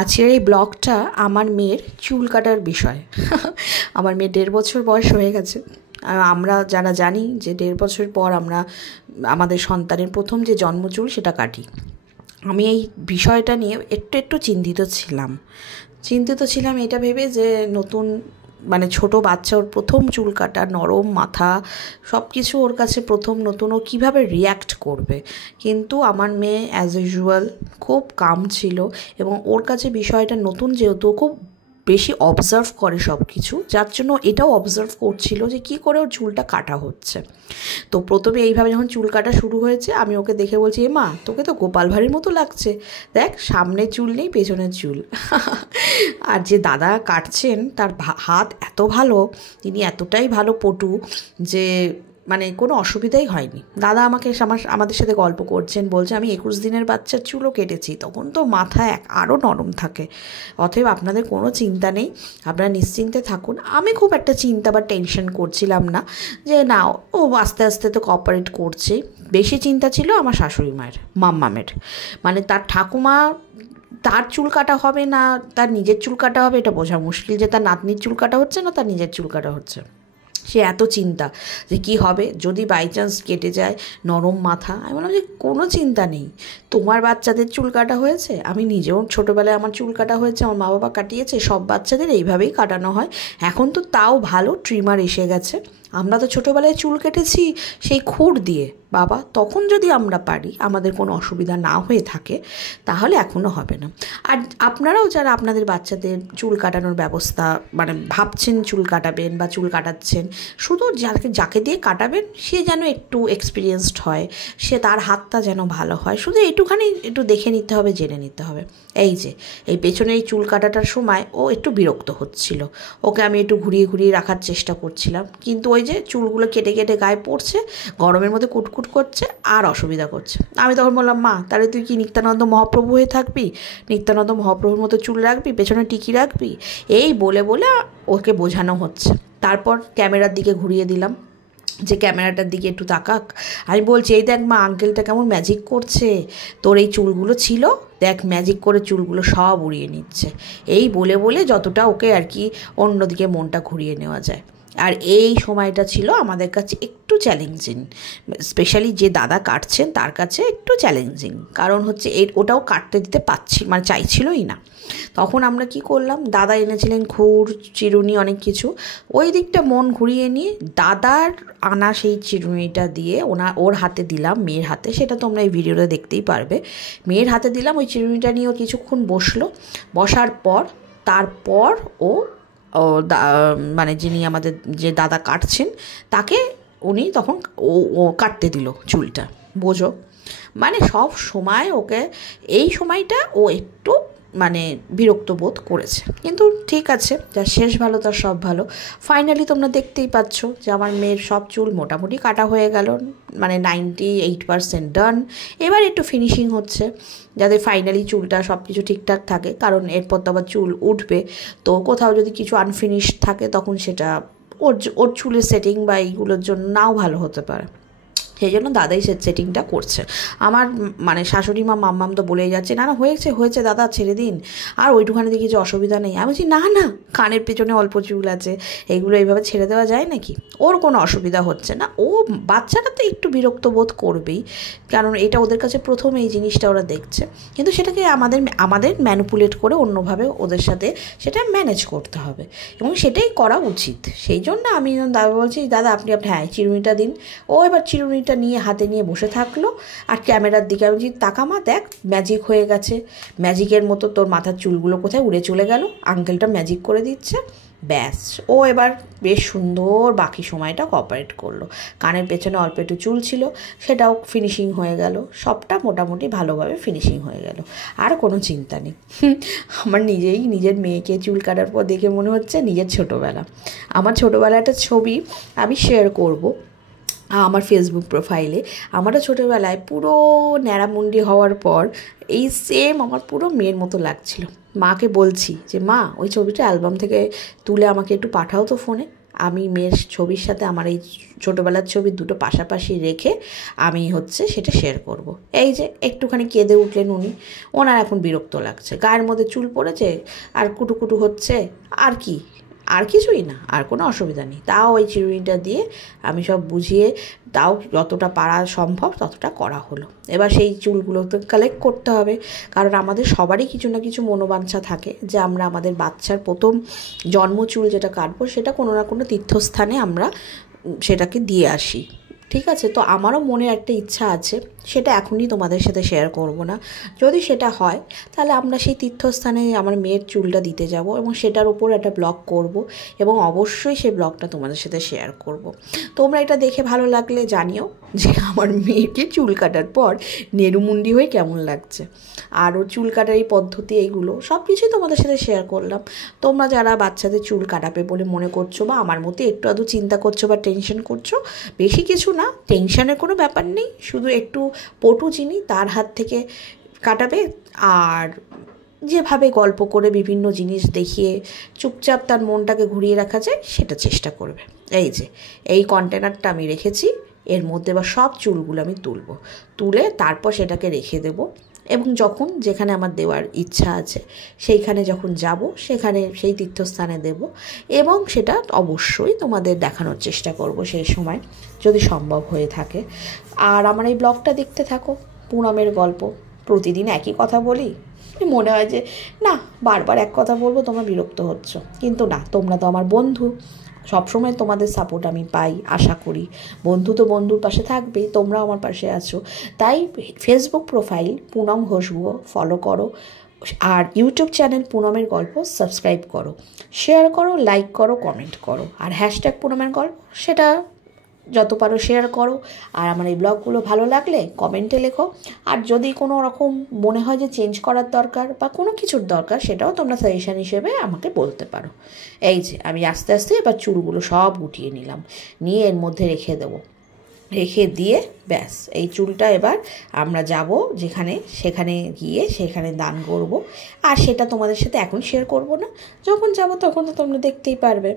আজকের এই ব্লগটা আমার মেয়ের চুল কাটার বিষয়। আমার মেয়ের 1.5 বছর বয়স হয়ে গেছে। আর আমরা যারা জানি যে 1.5 বছর পর আমরা আমাদের সন্তানের প্রথম যে জন্মচুল সেটা কাটি। আমি এই বিষয়টা নিয়ে একটু চিন্তিত ছিলাম এটা ভেবে যে নতুন ছোট বাচ্চা, ওর প্রথম চুল কাটা, নরম মাথা, সব কিছু ওর কাছে প্রথম নতুন, ও কীভাবে রিয়্যাক্ট করবে। কিন্তু আমার মেয়ে অ্যাজ ইউজুয়াল খুব কাম ছিল এবং ওর কাছে বিষয়টা নতুন, যেহেতু খুব বেশি অবজার্ভ করে সব কিছু, যার জন্য এটাও অবজার্ভ করছিল যে কী করে ওর চুলটা কাটা হচ্ছে। তো প্রথমে এইভাবে যখন চুল কাটা শুরু হয়েছে, আমি ওকে দেখে বলছি, এ মা, তোকে তো গোপাল ভাঁড়ের মতো লাগছে, দেখ সামনে চুল নেই, পেছনের চুল। আর যে দাদা কাটছেন তার হাত এত ভালো, তিনি এতটাই ভালো পটু যে কোনো অসুবিধাই হয়নি। দাদা আমাদের সাথে গল্প করছেন, বলছে আমি 21 দিনের বাচ্চার চুলও কেটেছি, তখন তো মাথা আরও নরম থাকে, অতএব আপনাদের কোনো চিন্তা নেই, আপনারা নিশ্চিন্তে থাকুন। আমি খুব একটা চিন্তা বা টেনশন করছিলাম না, যে না ও আস্তে আস্তে তো কোঅপারেট করছে। বেশি চিন্তা ছিল আমার শাশুড়ি মায়ের, মাম্মামের, তার ঠাকুমা, তার চুল কাটা হবে না তার নিজের চুল কাটা হবে এটা বোঝা মুশকিল, যে তার নাতনির চুল কাটা হচ্ছে না তার নিজের চুল কাটা হচ্ছে। সে এত চিন্তা যে কী হবে যদি বাই চান্স কেটে যায়, নরম মাথা। আমি বললাম যে কোনো চিন্তা নেই, তোমার বাচ্চাদের চুল কাটা হয়েছে, আমি নিজেও ছোটোবেলায় আমার চুল কাটা হয়েছে, আমার মা বাবা কাটিয়েছে, সব বাচ্চাদের এইভাবেই কাটানো হয়। এখন তো তাও ভালো ট্রিমার এসে গেছে, আমরা তো ছোটোবেলায় চুল কেটেছি সেই খুর দিয়ে বাবা, তখন যদি আমরা পারি, আমাদের কোনো অসুবিধা না হয়ে থাকে, তাহলে এখনও হবে না। আর আপনারাও যারা আপনাদের বাচ্চাদের চুল কাটানোর ব্যবস্থা ভাবছেন চুল কাটাবেন বা চুল কাটাচ্ছেন, শুধু যাকে দিয়ে কাটাবেন সে যেন একটু এক্সপিরিয়েন্সড হয়, সে তার হাতটা যেন ভালো হয়, শুধু একটু দেখে নিতে হবে, জেনে নিতে হবে। এই পেছনে এই চুল কাটাটার সময় ও একটু বিরক্ত হচ্ছিল, ওকে আমি একটু ঘুরিয়ে রাখার চেষ্টা করছিলাম, কিন্তু ওই যে চুলগুলো কেটে গায়ে পড়ছে, গরমের মধ্যে কুটকুট করছে আর অসুবিধা করছে। আমি তখন বললাম, মা তাহলে তুই কি নিত্যানন্দ মহাপ্রভু হয়ে থাকবি, নিত্যানন্দ মহাপ্রভুর মতো চুল রাখবি, পেছনে টিকি রাখবি, এই বলে ওকে বোঝানো হচ্ছে। তারপর ক্যামেরার দিকে ঘুরিয়ে দিলাম, যে ক্যামেরাটার দিকে একটু তাকাক। আমি বলছি, এই দেখ মা, আঙ্কেলটা কেমন ম্যাজিক করছে, তোর এই চুলগুলো ছিল, দেখ ম্যাজিক করে চুলগুলো সব উড়িয়ে নিচ্ছে। এই বলে যতটা ওকে আর কি অন্যদিকে মনটা ঘুরিয়ে নেওয়া যায়। আর এই সময়টা ছিল আমাদের কাছে একটু চ্যালেঞ্জিং, স্পেশালি যে দাদা কাটছেন তার কাছে একটু চ্যালেঞ্জিং, কারণ হচ্ছে ওটাও কাটতে দিতে চাইছিলই না। তখন আমরা কি করলাম, দাদা এনেছিলেন খুর, চিরুনি, অনেক কিছু, ওই দিকটা মন ঘুরিয়ে নিয়ে দাদার আনা সেই চিরুনিটা দিয়ে ওর হাতে দিলাম, মেয়ের হাতে, সেটা তোমরা এই ভিডিওটা দেখতেই পারবে। মেয়ের হাতে দিলাম ওই চিরুনিটা নিয়ে, ও কিছুক্ষণ বসার পর তারপর ও যিনি আমাদের যে দাদা কাটছেন তাকে উনি তখন ও কাটতে দিল চুলটা। বোঝো, সব সময় ওকে এই সময়টা ও একটু বিরক্ত বোধ করেছে, কিন্তু ঠিক আছে, যার শেষ ভালো তার সব ভালো। ফাইনালি তোমরা দেখতেই পাচ্ছ যে আমার মেয়ের সব চুল মোটামুটি কাটা হয়ে গেল, 98% ডান। এবার একটু ফিনিশিং হচ্ছে, যাতে ফাইনালি চুলটা সব কিছু ঠিকঠাক থাকে, কারণ এরপর তো আবার চুল উঠবে, তো কোথাও যদি কিছু আনফিনিশড থাকে তখন সেটা ওর চুলের সেটিং বা এইগুলোর জন্য নাও ভালো হতে পারে। সেই জন্য দাদাই সেটিংটা করছে। আমার শাশুড়ি মা মাম্মাম তো বলেই যাচ্ছে, না হয়েছে দাদা, ছেড়ে দিন, আর ওইটুখানিতে কিছু অসুবিধা নেই। আমি বলছি, না, কানের পেছনে অল্প চুল আছে, এইগুলো এইভাবে ছেড়ে দেওয়া যায় নাকি, ওর কোনো অসুবিধা হচ্ছে না। ও বাচ্চাটা তো একটু বিরক্ত বোধ করবেই, কারণ এটা ওদের কাছে প্রথম এই জিনিসটা ওরা দেখছে, কিন্তু সেটাকে আমাদের ম্যানিপুলেট করে অন্যভাবে ওদের সাথে সেটা ম্যানেজ করতে হবে, এবং সেটাই করা উচিত। সেই জন্য আমি দাদা বলছি, দাদা আপনি হ্যাঁ চিরুনিটা দিন। ও এবার চিরুনিটা নিয়ে হাতে নিয়ে বসে থাকলো, আর ক্যামেরার দিকে আমি বলছি, তাকা মা, দেখ ম্যাজিক হয়ে গেছে, ম্যাজিকের মতো তোর মাথার চুলগুলো কোথায় উড়ে চলে গেল, আঙ্কেলটা ম্যাজিক করে দিচ্ছে, ব্যাস। ও এবার বেশ সুন্দর বাকি সময়টা কোঅপারেট করলো। কানের পেছনে অল্প একটু চুল ছিল, সেটাও ফিনিশিং হয়ে গেল, সবটা মোটামুটি ভালোভাবে ফিনিশিং হয়ে গেল, আর কোনো চিন্তা নেই। আমার নিজের মেয়েকে চুল কাটার পর দেখে মনে হচ্ছে নিজের ছোটোবেলা। আমার ছোটোবেলা একটা ছবি আমি শেয়ার করব আমার ফেসবুক প্রোফাইলে। আমারও ছোটোবেলায় পুরো ন্যাড়ামুন্ডি হওয়ার পর এই সেম আমার পুরো মেয়ের মতো লাগছিল। মাকে বলছি যে, মা ওই ছবিটা অ্যালবাম থেকে তুলে আমাকে একটু পাঠাও তো ফোনে। আমি মেয়ের ছবির সাথে আমার এই ছোটোবেলার ছবি দুটো পাশাপাশি রেখে আমি সেটা শেয়ার করব। এই যে একটুখানি কেঁদে উঠলেন উনি, ওনার এখন বিরক্ত লাগছে, গায়ের মধ্যে চুল পড়েছে আর কুটুকুটু হচ্ছে, আর কি, আর কিছুই না, আর কোনো অসুবিধা নেই। তাও ওই চিরুনিটা দিয়ে আমি সব বুঝিয়ে, তাও যতটা পারা সম্ভব ততটা করা হলো। এবার সেই চুলগুলো তো কালেক্ট করতে হবে, কারণ আমাদের সবারই কিছু না কিছু মনোবাঞ্ছা থাকে যে আমরা আমাদের বাচ্চার প্রথম জন্মচুল যেটা কাটবো সেটা কোনো না কোনো তীর্থস্থানে আমরা সেটাকে দিয়ে আসি। ঠিক আছে, তো আমারও মনে একটা ইচ্ছা আছে, সেটা এখনই তোমাদের সাথে শেয়ার করব না। যদি সেটা হয় তাহলে আমরা সেই তীর্থস্থানে আমার মেয়ের চুলটা দিতে যাব এবং সেটার উপর একটা ব্লগ করব এবং অবশ্যই সেই ব্লগটা তোমাদের সাথে শেয়ার করব। তোমরা এটা দেখে ভালো লাগলে জানিও যে আমার মেয়েকে চুল কাটার পর নেরুমুন্ডি হয়ে কেমন লাগছে, আর ওর চুল কাটার এই পদ্ধতি, এইগুলো সব কিছুই তোমাদের সাথে শেয়ার করলাম। তোমরা যারা বাচ্চাদের চুল কাটাবে বলে মনে করছো বা আমার মতো একটু আধটু চিন্তা করছো বা টেনশন করছো, বেশি কিছু না, টেনশনের কোনো ব্যাপার নেই, শুধু একটু পটু চিনি তার হাত থেকে কাটাবে, আর যেভাবে গল্প করে বিভিন্ন জিনিস দেখিয়ে চুপচাপ তার মনটাকে ঘুরিয়ে রাখা যায় সেটা চেষ্টা করবে। এই যে এই কন্টেনারটা আমি রেখেছি, এর মধ্যে বা সব চুলগুলো আমি তুলে তারপর সেটাকে রেখে দেব, এবং যখন যেখানে আমার দেওয়ার ইচ্ছা আছে সেইখানে যখন যাব সেখানে সেই তীর্থস্থানে দেব, এবং সেটা অবশ্যই তোমাদের দেখানোর চেষ্টা করব সেই সময় যদি সম্ভব হয়ে থাকে। আর আমার এই ব্লগটা দেখতে থাকো, পুনমের গল্প। প্রতিদিন একই কথা বলি, মনে হয় যে না বারবার এক কথা বলবো তোমরা বিরক্ত হচ্ছ, কিন্তু না, তোমরা তো আমার বন্ধু, সবসময় তোমাদের সাপোর্ট আমি পাই, আশা করি। বন্ধু তো বন্ধুর পাশে থাকবেই, তোমরাও আমার পাশে আছো। তাই ফেসবুক প্রোফাইল পুনম ঘোষগুয়ো ফলো করো, আর ইউটিউব চ্যানেল পুনমের গল্প সাবস্ক্রাইব করো, শেয়ার করো, লাইক করো, কমেন্ট করো, আর হ্যাশট্যাগ পুনমের গল্প সেটা যত পারো শেয়ার করো। আর আমার এই ব্লগগুলো ভালো লাগলে কমেন্টে লেখো, আর যদি কোনো রকম মনে হয় যে চেঞ্জ করার দরকার বা কোনো কিছুর দরকার, সেটাও তোমরা সাজেশন হিসেবে আমাকে বলতে পারো। এই যে আমি আস্তে আস্তে এবার চুলগুলো সব গুটিয়ে নিলাম, নিয়ে এর মধ্যে রেখে দেবো, রেখে দিয়ে ব্যাস এই চুলটা এবার আমরা যাব যেখানে, সেখানে গিয়ে সেখানে দান করব। আর সেটা তোমাদের সাথে এখন শেয়ার করব না, যখন যাব তখন তো তোমরা দেখতেই পারবে।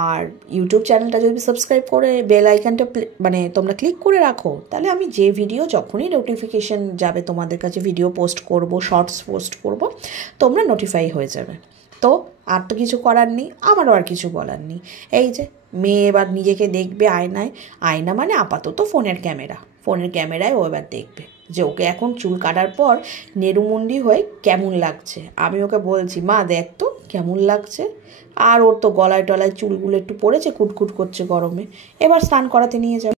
আর ইউটিউব চ্যানেলটা যদি সাবস্ক্রাইব করে বেল আইকনটা মানে তোমরা ক্লিক করে রাখো, তাহলে আমি যে ভিডিও যখনই নোটিফিকেশান যাবে তোমাদের কাছে, ভিডিও পোস্ট করব, শর্টস পোস্ট করব, তোমরা নোটিফাই হয়ে যাবে। তো আর তো কিছু করার নেই, আমারও আর কিছু বলার নেই। এই যে মেয়ে এবার নিজেকে দেখবে আয়নায়, আয়না মানে আপাতত ফোনের ক্যামেরায় ও এবার দেখবে যে ওকে এখন চুল কাটার পর নেরুমুন্ডি হয়ে কেমন লাগছে। আমি ওকে বলছি, মা দেখ তো কেমন লাগছে। আর ওর তো গলায় টলায় চুলগুলো একটু পড়েছে, কুটকুট করছে গরমে, এবার স্নান করাতে নিয়ে যাবে।